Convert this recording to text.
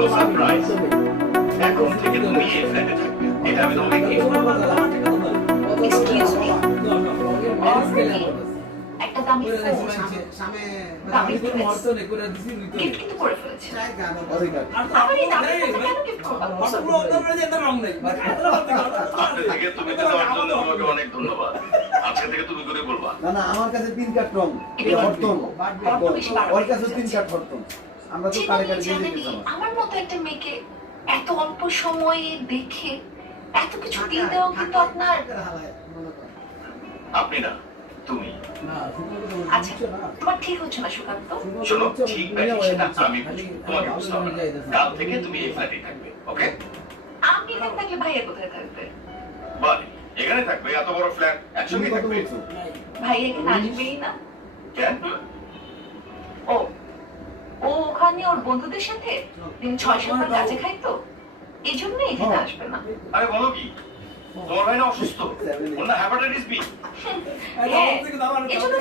হলো সারপ্রাইজ। এখন থেকে তুমি এই ফ্ল্যাটে থাকবে, এটা আমি তোমাকে গিফট করব। এক্সকিউজ মি, একটা দামি ফোন, দামি ড্রেস, গিফট কিন্তু করে ফেলেছে। আমার এই দামি ফোনটা কেন গিফট করবো? আজকে থেকে তুমি তো দেওয়ার জন্য তোমাকে অনেক ধন্যবাদ। আজকে থেকে তুমি করে বলবা। না আমার কাছে 3 কার্ড রং হরতন ওর কাছে 3 কার্ড হরতন আমরা তো কারে কারে দিয়ে দিতাম। আমার মতো একটা মেয়েকে এত অল্প সময়ে দেখে এত কিছু দিয়ে দেওয়া কিন্তু আপনার, আপনি না, তুমি। আচ্ছা তোমার ঠিক হচ্ছে না সুকান্ত। শোনো, ঠিক ব্যাপার সেটা আমি বুঝবো, তোমাকে বুঝতে হবে না। কাল থেকে তুমি এই ফ্ল্যাটেই থাকবে, ওকে? আমি এখানে থাকলে ভাইয়া কোথায় থাকবে? বাড়ি এখানে থাকবে, এত বড় ফ্ল্যাট একসঙ্গে থাকবে। ভাইয়া এখানে আসবেই না। কেন? ও ও ওখানে ওর বন্ধুদের সাথে দিন 6-7 বার গাঁজা খাইতো, এই জন্যই এখানে আসবে না। আরে বলো কি, তোমার ভাই না অসুস্থ, ওর না হেপাটাইটিস বি। হ্যাঁ, এই জন্য